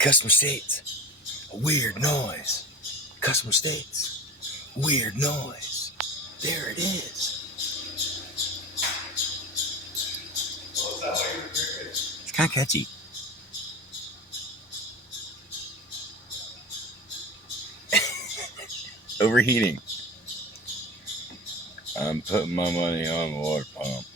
Customer states a weird noise. Customer states weird noise. There it is. It's kind of catchy. Overheating. I'm putting my money on the water pump.